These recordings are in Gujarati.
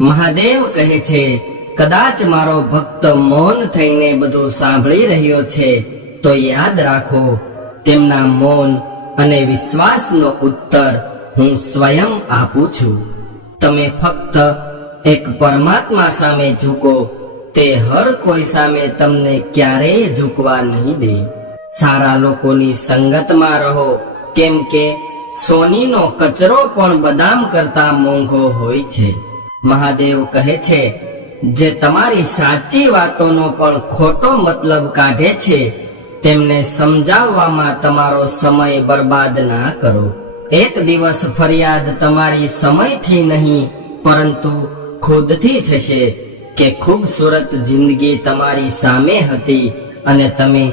મહાદેવ કહે છે, કદાચ મારો ભક્ત મૌન થઈને બધું સાંભળી રહ્યો છે તો યાદ રાખો, તેમના મૌન અને વિશ્વાસનો ઉત્તર હું સ્વયં આપું છું. તમે ફક્ત એક પરમાત્મા સામે ઝૂકો, તે હર કોઈ સામે તમને ક્યારેય ઝૂકવા નહીં દે. સારા લોકોની સંગતમાં રહો, કેમ કે સોનીનો કચરો પણ બદામ કરતા મોંઘો હોય છે. મહાદેવ કહે છે, જે તમારી સાચી વાતોનો પણ ખોટો મતલબ કાઢે છે તેમને સમજાવવામાં તમારો સમય બરબાદ ના કરો. એક દિવસ ફરિયાદ તમારી સમયથી નહીં પરંતુ ખુદથી થશે કે ખૂબસૂરત જિંદગી તમારી સામે હતી અને તમે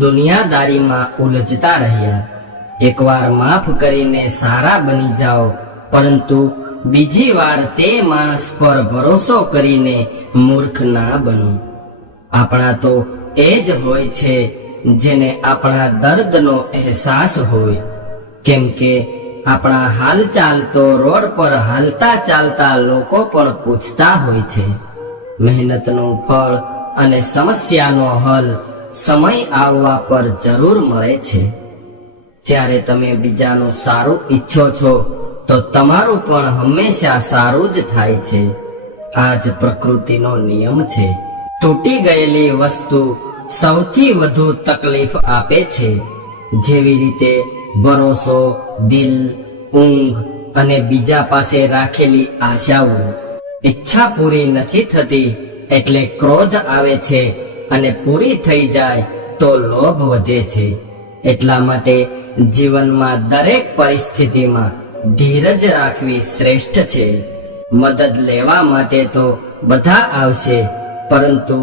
દુનિયાદારીમાં ઉલઝતા રહ્યા. એકવાર માફ કરીને સારા બની જાઓ, પરંતુ બીજી વાર તે માણસ પર ભરોસો કરીને મૂર્ખ ના બનો. આપણા તો એ જ હોય છે જેને આપણા દર્દનો અહેસાસ હોય, કેમ કે આપણા હાલચાલ તો રોડ પર હાલતા ચાલતા લોકો પણ પૂછતા હોય છે. મહેનતનું ફળ અને સમસ્યાનો હલ સમય આવવા પર જરૂર મળે છે. જ્યારે તમે બીજાનું સારું ઈચ્છો છો તો તમારું પણ હંમેશા સારું જ થાય છે. આ જ પ્રકૃતિનો નિયમ છે. તૂટી ગયેલી વસ્તુ સૌથી વધુ તકલીફ આપે છે. જેવી રીતે ભરોસો, દિલ, ઊંઘ અને બીજા પાસે રાખેલી આશાઓ. ઈચ્છા પૂરી નથી થતી એટલે ક્રોધ આવે છે અને પૂરી થઈ જાય તો લોભ વધે છે. એટલા માટે જીવનમાં દરેક પરિસ્થિતિમાં ધીરજ રાખવી શ્રેષ્ઠ છે. મદદ લેવા માટે તો બધા આવશે, પરંતુ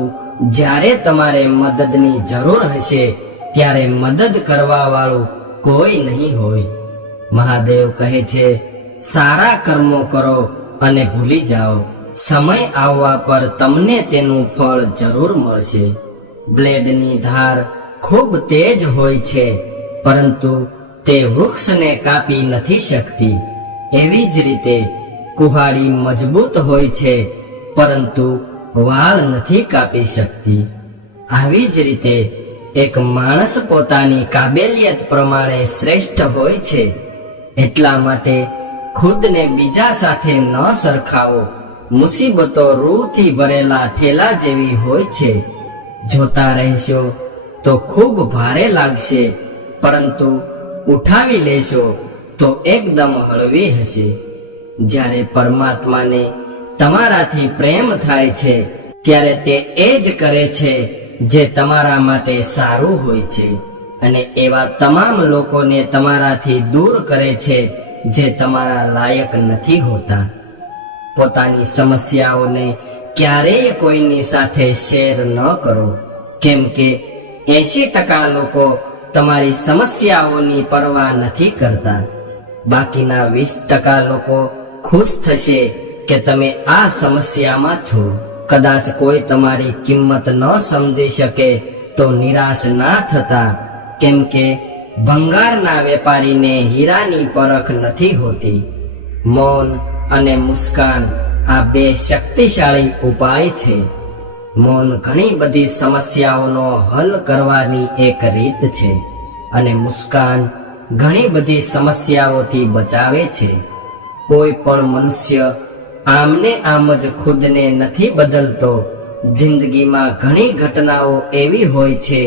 જ્યારે તમારે મદદની જરૂર હશે ત્યારે મદદ કરવા વાળું કોઈ નહીં હોય. મહાદેવ કહે છે, સારા કર્મો કરો અને ભૂલી જાઓ. સમય આવવા પર તમને તેનું ફળ જરૂર મળશે. બ્લેડની ધાર ખૂબ તેજ હોય છે, પરંતુ તે વૃક્ષને કાપી નથી શકતી. એવી જ રીતે કુહાડી મજબૂત હોય છે, પરંતુ વાળ નથી કાપી શકતી. આવી જ રીતે એક માણસ પોતાની કાબેલિયત પ્રમાણે શ્રેષ્ઠ હોય છે. એટલા માટે ખુદને બીજા સાથે ન સરખાવો. મુસીબતો રૂથી ભરેલા થેલા જેવી હોય છે. જોતા રહેશો તો ખૂબ ભારે લાગશે, પરંતુ ઉઠાવી લેશો તો એકદમ હળવી હશે. જ્યારે પરમાત્માને તમારાથી પ્રેમ થાય છે ત્યારે તે એ જ કરે છે જે તમારા માટે સારું હોય છે, અને એવા તમામ લોકોને તમારાથી દૂર કરે છે જે તમારા લાયક નથી હોતા. પોતાની સમસ્યાઓને ક્યારેય કોઈની સાથે શેર ન કરો, કેમ કે 80% લોકો તમારી સમસ્યાઓની પરવા નથી કરતા. બાકીના 20% લોકો ખુશ થશે કે તમે આ સમસ્યામાં છો. કદાચ કોઈ તમારી કિંમત ન સમજી શકે તો નિરાશ ના થતા, કેમ કે ભંગારના વેપારીને હીરાની પરખ નથી હોતી. મૌન અને મુસ્કાન આ બે શક્તિશાળી ઉપાય છે. મૌન ઘણી બધી સમસ્યાઓનો હલ કરવાની એક રીત છે, અને મુસ્કાન ઘણી બધી સમસ્યાઓથી બચાવે છે. કોઈ પણ મનુષ્ય આમને આમ જ ખુદને નથી બદલતો. જિંદગીમાં ઘણી ઘટનાઓ એવી હોય છે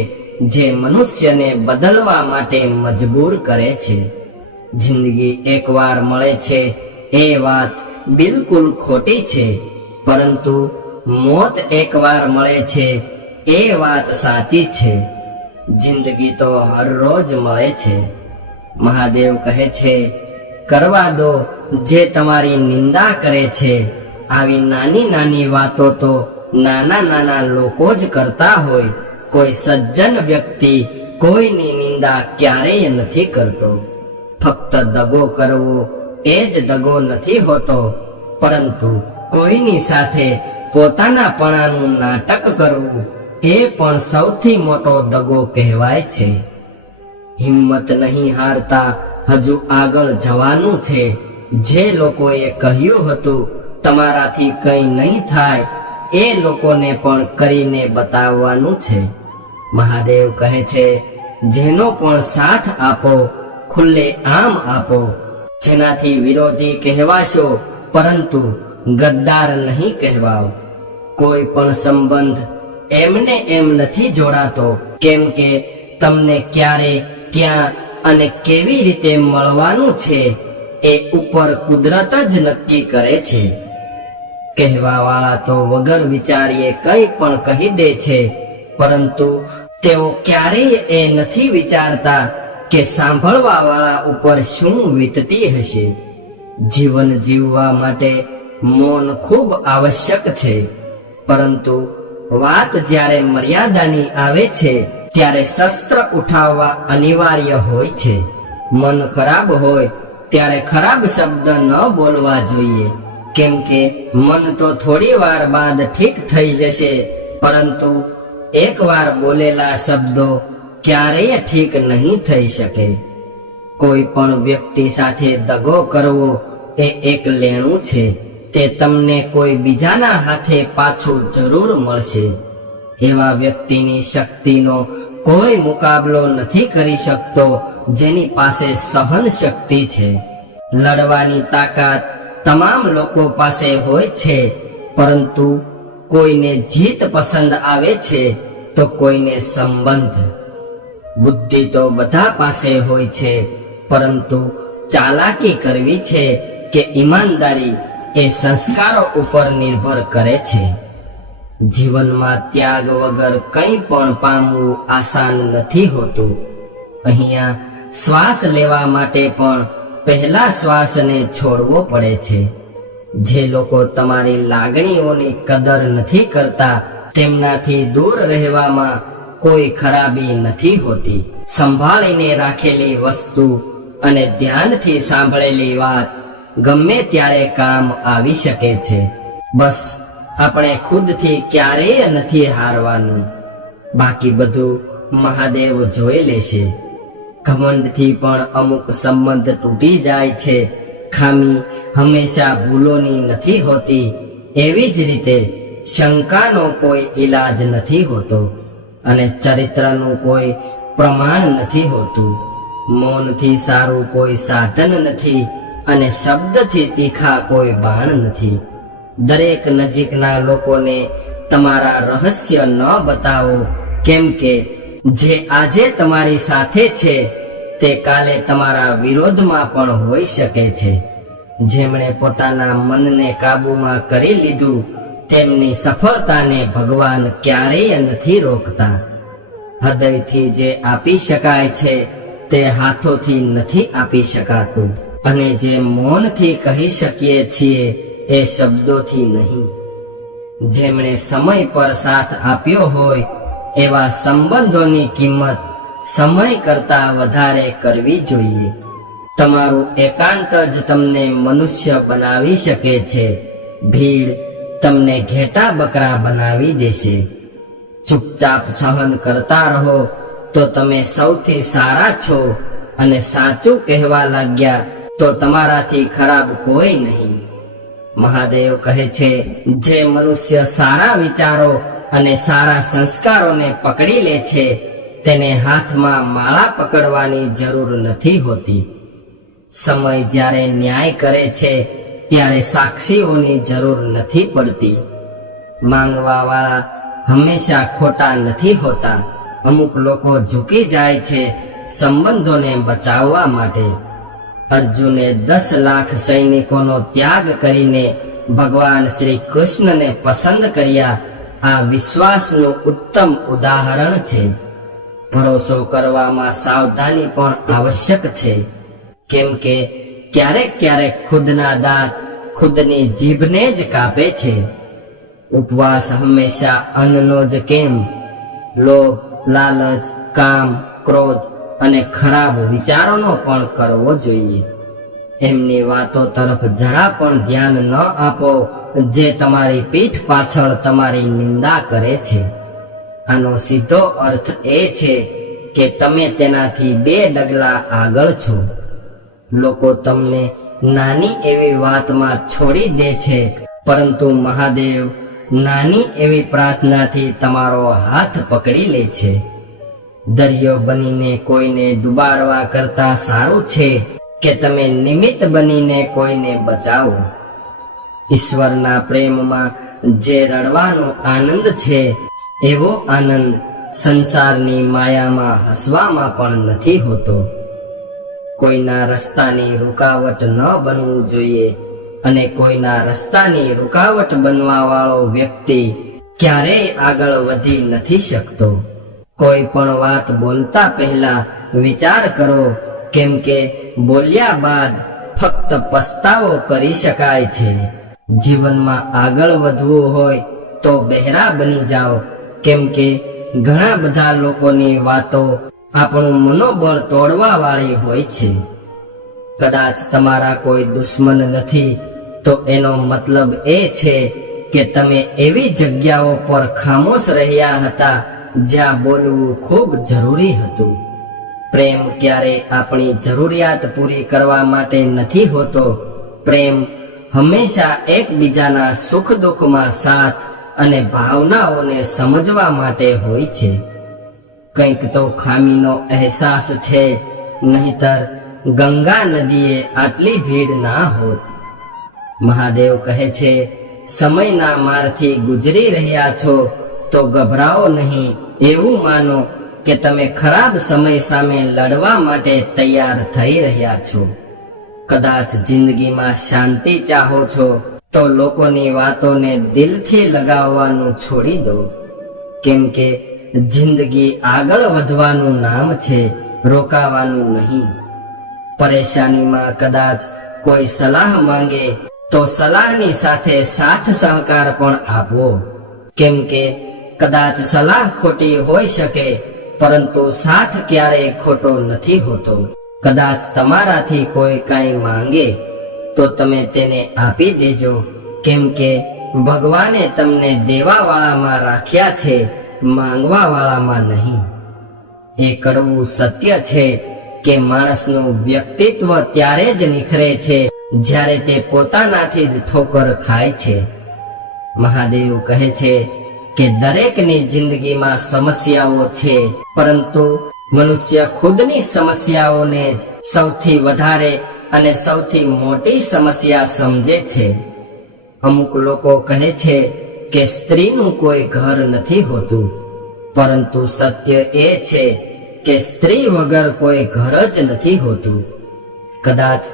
જે મનુષ્યને બદલવા માટે મજબૂર કરે છે. જિંદગી એકવાર મળે છે એ વાત બિલકુલ ખોટી છે, પરંતુ મોત એકવાર મળે છે એ વાત સાચી છે. જિંદગી તો હર રોજ મળે છે. મહાદેવ કહે છે, કરવા દો જે તમારી નિંદા કરે છે. આવી નાની નાની વાતો તો નાના નાના લોકો જ કરતા હોય. કોઈ સજ્જન વ્યક્તિ કોઈની નિંદા ક્યારેય નથી કરતો. ફક્ત દગો કરવો એ જ દગો નથી હોતો, પરંતુ કોઈની સાથે પોતાનાપણાનું નાટક કરવું એ પણ સૌથી મોટો દગો કહેવાય છે. હિંમત નહીં હારતા, હજુ આગળ જવાનું છે. જે લોકોએ કહ્યું હતું તમારાથી કંઈ નહીં થાય એ લોકોને પણ કરીને બતાવવાનું છે. મહાદેવ કહે છે, જેનો પણ સાથ આપો ખુલ્લે આમ આપો, જેનાથી વિરોધી કહેવાશો પરંતુ ગદ્દાર નહીં કહેવાઓ. કોઈ પણ સંબંધ એમને એમ નથી જોડાતો, કેમ કે તમને ક્યારે, ક્યાં અને કેવી રીતે મળવાનું છે એ ઉપર કુદરત જ નક્કી કરે છે. કહેવાવાળા તો વગર વિચારીએ કંઈ પણ કહી દે છે, પરંતુ તેઓ ક્યારેય એ નથી વિચારતા કે સાંભળવા વાળા ઉપર શું વીતતી હશે. જીવન જીવવા માટે મૌન ખૂબ આવશ્યક છે, પરંતુ વાત જ્યારે મર્યાદાની આવે છે ત્યારે શસ્ત્ર ઉઠાવવા અનિવાર્ય હોય છે. મન ખરાબ હોય ત્યારે ખરાબ શબ્દ ન બોલવા જોઈએ, કેમ કે મન તો થોડી વાર બાદ ઠીક થઈ જશે, પરંતુ એકવાર બોલેલા શબ્દો ક્યારેય ઠીક નહીં થઈ શકે. કોઈ પણ વ્યક્તિ સાથે દગો કરવો એ એક લેણું છે, તે તમને કોઈ બીજાના હાથે પાછું જરૂર મળશે. એવા વ્યક્તિની શક્તિનો કોઈ મુકાબલો નથી કરી શકતો જેની પાસે સહન શક્તિ છે. લડવાની તાકાત તમામ લોકો પાસે હોય છે, પરંતુ કોઈને જીત પસંદ આવે છે તો કોઈને સંબંધ. બુદ્ધિ તો બધા પાસે હોય છે, પરંતુ ચાલાકી કરવી છે કે ઈમાનદારી એ સંસ્કારો ઉપર નિર્ભર કરે છે. જીવનમાં ત્યાગ વગર કંઈ પણ પામવું આસાન નથી હોતું. અહીંયા શ્વાસ લેવા માટે પણ પહેલા શ્વાસને છોડવો પડે છે. જે લોકો તમારી લાગણીઓની કદર નથી કરતા તેમનાથી દૂર રહેવામાં કોઈ ખરાબી નથી હોતી. સંભાળીને રાખેલી વસ્તુ અને ધ્યાનથી સાંભળેલી વાત ગમે ત્યારે કામ આવી શકે છે. બસ આપણે ખુદથી ક્યારેય નથી હારવાનું, બાકી બધું મહાદેવ જોઈ લેશે. ઘમંડથી પણ અમુક સંબંધ તૂટી જાય છે. ખામી હંમેશા ભૂલોની નથી હોતી, એવી જ રીતે શંકાનો કોઈ ઈલાજ નથી હોતો અને ચરિત્રનું કોઈ પ્રમાણ નથી હોતું. મૌનથી સારું કોઈ સાધન નથી અને શબ્દથી તીખા કોઈ બાણ નથી. દરેક નજીકના લોકોને તમારા રહસ્ય ન બતાવો, કેમ કે જે આજે તમારી સાથે છે તે કાલે તમારા વિરોધમાં પણ હોઈ શકે છે. જેમણે પોતાના મનને કાબૂમાં કરી લીધું તેમની સફળતાને ભગવાન ક્યારેય નથી રોકતા. હૃદયથી જે આપી શકાય છે તે હાથોથી નથી આપી શકાતું, અને જે મૌનથી કહી શકીએ છીએ એ શબ્દોથી નહીં. જેમણે સમય પર સાથ આપ્યો હોય એવા સંબંધોની કિંમત સમય કરતા વધારે કરવી જોઈએ. તમારું એકાંત જ તમને મનુષ્ય બનાવી શકે છે. ભીડ તમને ઘેટા બકરા બનાવી દેશે. ચૂપચાપ સહન કરતા રહો તો તમે સૌથી સારા છો, અને સાચું કહેવા લાગ્યા તો તમારાથી ખરાબ કોઈ નહીં. મહાદેવ કહે છે, જે મનુષ્ય સારા વિચારો અને સારા સંસ્કારોને પકડી લે છે તેને હાથમાં માળા પકડવાની જરૂર નથી હોતી. સમય જ્યારે ન્યાય કરે છે ત્યારે સાક્ષીઓની જરૂર નથી પડતી. માંગવા વાળા હંમેશા ખોટા નથી હોતા. અમુક લોકો ઝૂકી જાય છે સંબંધોને બચાવવા માટે. અર્જુને 10 લાખ સૈનિકોનો ત્યાગ કરીને ભગવાન શ્રી કૃષ્ણને પસંદ કર્યા. આ વિશ્વાસનું ઉત્તમ ઉદાહરણ છે. ભરોસો કરવામાં સાવધાની પણ આવશ્યક છે, કેમ કે ક્યારેક ક્યારેક ખુદના દાંત ખુદની જીભને જ કાપે છે. ઉપવાસ હંમેશા અન્નનો જ કેમ? લોભ, લાલચ, કામ, ક્રોધ અને ખરાબ વિચારોનો પણ કરવો જોઈએ. એમની વાતો તરફ જરા પણ ધ્યાન ન આપો જે તમારી પીઠ પાછળ તમારી નિંદા કરે છે. આનો સીધો અર્થ એ છે કે તમે તેનાથી 2 ડગલા આગળ છો. લોકો તમને નાની એવી વાતમાં છોડી દે છે પરંતુ મહાદેવ નાની એવી પ્રાર્થનાથી તમારો હાથ પકડી લે છે. દરિયો બનીને કોઈને ડુબાડવા કરતા સારું છે કે તમે નિમિત્ત બનીને કોઈને બચાવો. ઈશ્વરના પ્રેમમાં જે રડવાનો આનંદ છે, એવો આનંદ સંસારની માયામાં હસવામાં પણ નથી હોતો. કોઈના રસ્તાની રૂકાવટ ન બનવું જોઈએ, અને કોઈના રસ્તાની રૂકાવટ બનવા વાળો વ્યક્તિ ક્યારેય આગળ વધી નથી શકતો. કોઈ પણ વાત બોલતા પહેલા વિચાર કરો, કેમ કે બોલ્યા બાદ ફક્ત પસ્તાવો કરી શકાય છે. જીવનમાં આગળ વધવું હોય તો બહેરા બની જાઓ, કેમ કે ઘણા બધા લોકોની વાતો આપણું મનોબળ તોડવા વાળી હોય છે. કદાચ તમારા કોઈ દુશ્મન નથી, તો એનો મતલબ એ છે કે તમે એવી જગ્યાઓ પર ખામોશ રહ્યા હતા જ્યાં બોલવું ખૂબ જરૂરી હતું. પ્રેમ ક્યારેય આપણી જરૂરિયાત પૂરી કરવા માટે નથી હોતો. પ્રેમ હંમેશા એકબીજાના સુખ દુઃખમાં સાથ અને ભાવનાઓને સમજવા માટે હોય છે. કંઈક તો ખામીનો અહેસાસ છે, નહીતર ગંગા નદીએ આટલી ભીડ ના હોત. મહાદેવ કહે છે, સમયના મારથી ગુજરી રહ્યા છો તો ગભરાઓ નહીં. એવું માનો કે તમે ખરાબ સમય સામે લડવા માટે તૈયાર થઈ રહ્યા છો. કદાચ જિંદગીમાં શાંતિ ચાહો છો તો લોકોની વાતોને દિલથી લગાવવાનું છોડી દો, કેમ કે જિંદગી આગળ વધવાનું નામ છે, રોકાવાનું નહીં. પરેશાનીમાં કદાચ કોઈ સલાહ માંગે તો સલાહની સાથે સાથ સહકાર પણ આપવો, કેમ કે કદાચ સલાહ ખોટી હોઈ શકે, પરંતુ સાથ ક્યારેય ખોટો નથી હોતો. કદાચ તમારાથી કોઈ કાંઈ માંગે તો તમે તેને આપી દેજો, કેમ કે ભગવાને તમને દેવાવાળામાં રાખ્યા છે, માંગવા વાળામાં નહીં. એ કડવું સત્ય છે કે માણસનું વ્યક્તિત્વ ત્યારે જ નિખરે છે જ્યારે તે પોતાનાથી જ ઠોકર ખાય છે. મહાદેવ કહે છે કે દરેકની જિંદગીમાં સમસ્યાઓ છે, પરંતુ મનુષ્ય ખુદની સમસ્યાઓને જ સૌથી વધારે અને સૌથી મોટી સમસ્યા સમજે છે. અમુક લોકો કહે છે કે સ્ત્રીનું કોઈ ઘર નથી હોતું, પરંતુ સત્ય એ છે કે સ્ત્રી વગર કોઈ ઘર જ નથી હોતું. કદાચ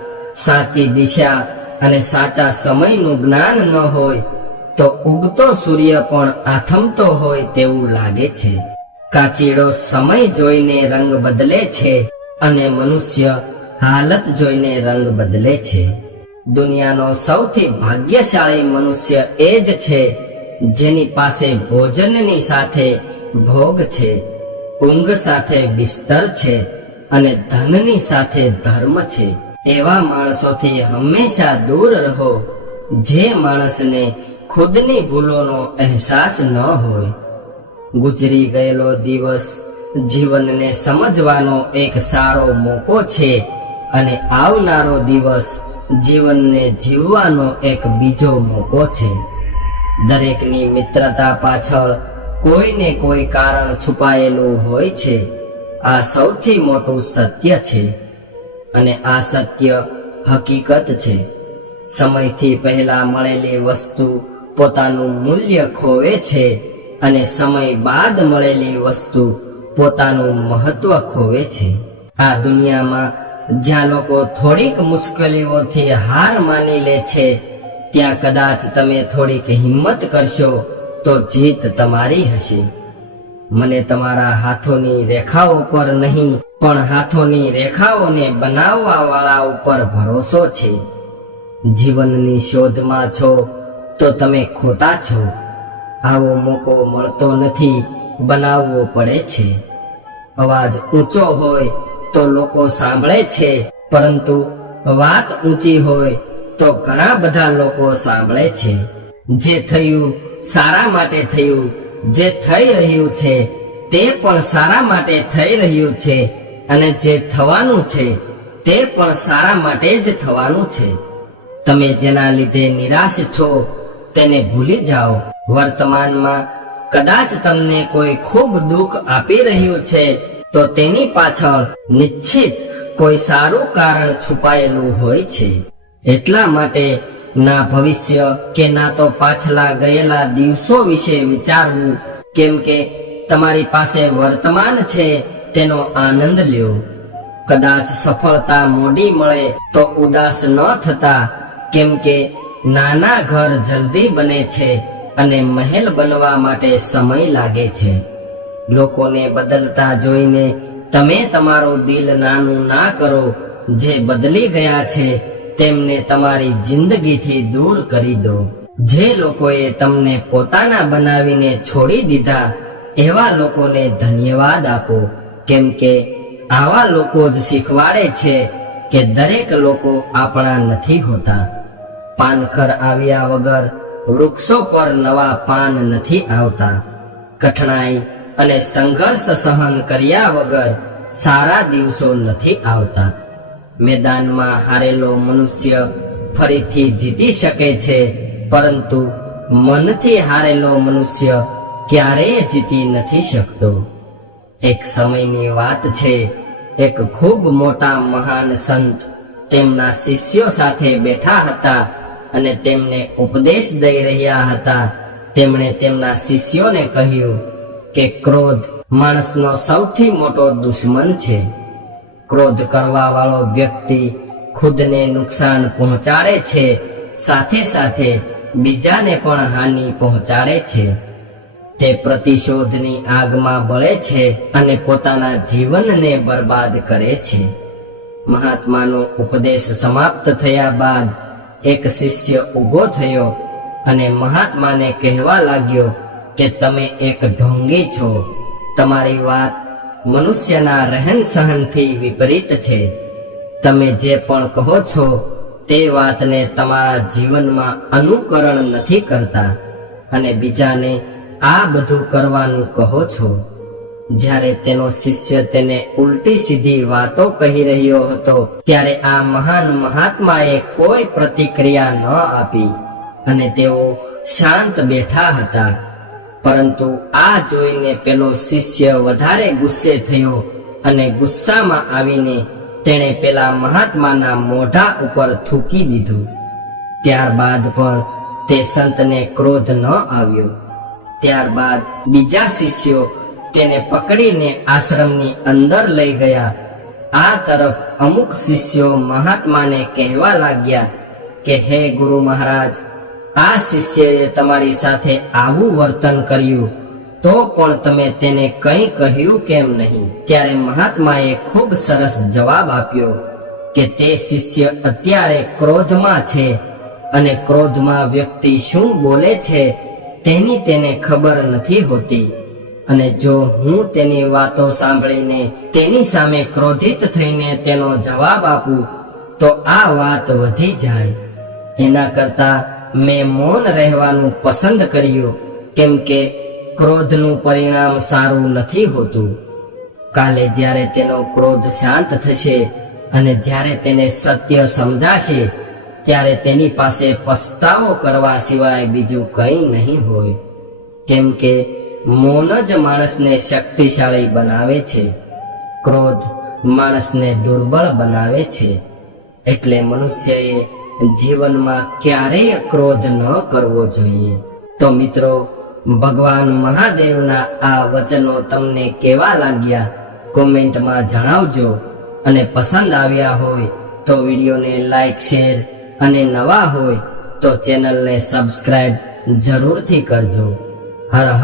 સાચી દિશા અને સાચા સમયનું જ્ઞાન ન હોય તો ઉગતો સૂર્ય પણ આથમતો હોય તેવું લાગે છે. કાચીડો સમય જોઈને રંગ બદલે છે, અને મનુષ્ય હાલત જોઈને રંગ બદલે છે. દુનિયાનો સૌથી ભાગ્યશાળી મનુષ્ય એ જ છે જેની પાસે ભોજનની સાથે ભોગ છે, ઊંઘ સાથે બિસ્તર છે, અને ધનની સાથે ધર્મ છે. એવા માણસોથી હંમેશા દૂર રહો જે માણસને ખુદની ભૂલોનો અહેસાસ ન હોય. ગુજરી ગયેલો દિવસ જીવનને સમજવાનો એક સારો મોકો છે, અને આવનારો દિવસ જીવનને જીવવાનો એક બીજો મોકો છે. દરેકની મિત્રતા પાછળ કોઈને કોઈ કારણ છુપાયેલું હોય છે. આ સૌથી મોટું સત્ય છે, અને આ સત્ય હકીકત છે. સમયથી પહેલા મળેલી વસ્તુ પોતાનું મૂલ્ય ખોવે છે, અને સમય બાદ મળેલી વસ્તુ પોતાનું મહત્વ ખોવે છે. આ દુનિયામાં જ્યાં લોકો થોડીક મુશ્કેલીઓથી હાર માની લે છે, ત્યાં કદાચ તમે થોડીક હિંમત કરશો તો જીત તમારી હશે. મને તમારા હાથોની રેખાઓ પર નહીં, પણ હાથોની રેખાઓને બનાવવા વાળા ઉપર ભરોસો છે. જીવનની શોધમાં છો તો તમે ખોટા છો. આવો મોકો મળતો નથી, બનાવવો પડે છે. અવાજ ઊંચો હોય તો લોકો સાંભળે છે, પરંતુ વાત ઊંચી હોય તો ઘણા બધા લોકો સાંભળે છે. જે થયું સારા માટે થયું, જે થઈ રહ્યું છે તે પણ સારા માટે થઈ રહ્યું છે, અને જે થવાનું છે તે પણ સારા માટે જ થવાનું છે. તમે જેના લીધે નિરાશ છો તેને ભૂલી જાઓ. વર્તમાનમાં કદાચ તમને કોઈ ખૂબ દુઃખ આપી રહ્યું છે તો તેની પાછળ નિશ્ચિત કોઈ સારું કારણ છુપાયેલું હોય છે. એટલા માટે ના ભવિષ્ય કે ના તો પાછલા ગયેલા દિવસો વિશે વિચારવું, કેમ કે તમારી પાસે વર્તમાન છે તેનો આનંદ લ્યો. કદાચ સફળતા મોડી મળે તો ઉદાસ ન થતા, કેમ કે નાના ઘર જલ્દી બને છે અને મહેલ બનવા માટે સમય લાગે છે. લોકોને બદલતા જોઈને તમે તમારું દિલ નાનું ના કરો. જે બદલી ગયા છે તેમને તમારી જિંદગીથી દૂર કરી દો. જે લોકોએ તમને પોતાના બનાવીને છોડી દીધા એવા લોકોને ધન્યવાદ આપો, કેમ કે આવા લોકો જ શીખવાડે છે કે દરેક લોકો આપણા નથી હોતા. પાનખર આવ્યા વગર વૃક્ષો પર નવા પાન નથી આવતા. કઠણાઈ અને સંઘર્ષ સહન કર્યા વગર સારા દિવસો નથી આવતા. મેદાનમાં હારેલો મનુષ્ય ફરીથી જીતી શકે છે, પરંતુ મનથી હારેલો મનુષ્ય ક્યારેય જીતી નથી શકતો. એક સમયની વાત છે, એક ખૂબ મોટા મહાન સંત તેમના શિષ્યો સાથે બેઠા હતા અને તેમને ઉપદેશ દઈ રહ્યા હતા. તેમણે તેમના શિષ્યોને કહ્યું કે ક્રોધ માણસનો સૌથી મોટો દુશ્મન છે. ક્રોધ કરવા વાળો વ્યક્તિ ખુદને નુકસાન પહોંચાડે છે, સાથે સાથે બીજાને પણ હાનિ પહોંચાડે છે. તે પ્રતિશોધની આગમાં બળે છે અને પોતાના જીવનને બરબાદ કરે છે. મહાત્માનો ઉપદેશ સમાપ્ત થયા બાદ એક શિષ્ય ઊભો થયો અને મહાત્માને કહેવા લાગ્યો કે તમે એક ઢોંગી છો. તમારી વાત મનુષ્યના રહેન સહનથી વિપરીત છે. તમે જે પણ કહો છો તે વાતને તમારા જીવનમાં અનુકરણ નથી કરતા અને બીજાને આ બધું કરવાનું કહો છો. જ્યારે તેનો શિષ્ય તેને ઉલટી સીધી વાતો કહી રહ્યો હતો ત્યારે આ મહાન મહાત્માએ કોઈ પ્રતિક્રિયા ન આપી અને તેઓ શાંત બેઠા હતા. પરંતુ આ જોઈને પેલો શિષ્ય વધારે ગુસ્સે થયો અને ગુસ્સામાં આવીને તેણે પેલા મહાત્માના મોઢા ઉપર થૂકી દીધું. ત્યારબાદ પણ તે સંતને ક્રોધ ન આવ્યો. ત્યારબાદ બીજા શિષ્યો તેને પકડીને આશ્રમની અંદર લઈ ગયા. આ તરફ અમુક શિષ્યો મહાત્માને કહેવા લાગ્યા કે હે ગુરુ મહારાજ, આ શિષ્યએ તમારી સાથે આવું વર્તન કર્યું તો પણ તમે તેને કંઈ કહ્યું કેમ નહીં? ત્યારે મહાત્માએ ખૂબ સરસ જવાબ આપ્યો કે તે શિષ્ય અત્યારે ક્રોધમાં છે અને ક્રોધમાં વ્યક્તિ શું બોલે છે તેની તેને ખબર નથી હોતી. અને જો હું તેની વાતો સાંભળીને તેની સામે ક્રોધિત થઈને તેનો જવાબ આપું તો આ વાત વધી જાય. એના કરતા મેં મૌન રહેવાનું પસંદ કર્યું, કેમ કે ક્રોધનું પરિણામ સારું નથી હોતું. કાલે જ્યારે તેનો ક્રોધ શાંત થશે અને જ્યારે તેને સત્ય સમજાશે ત્યારે તેની પાસે પસ્તાવો કરવા સિવાય બીજું કંઈ નહીં હોય. કેમ કે મૌન જ માણસને શક્તિશાળી બનાવે છે, ક્રોધ માણસને દુર્બળ બનાવે છે. એટલે મનુષ્યએ જીવનમાં ક્યારેય ક્રોધ ન કરવો જોઈએ. તો મિત્રો, ભગવાન મહાદેવના આ વચનો તમને કેવા લાગ્યા કોમેન્ટમાં જણાવજો. અને પસંદ આવ્યા હોય તો વિડીયોને લાઈક, શેર અને નવા હોય તો ચેનલને સબસ્ક્રાઇબ જરૂરથી કરજો. હર હર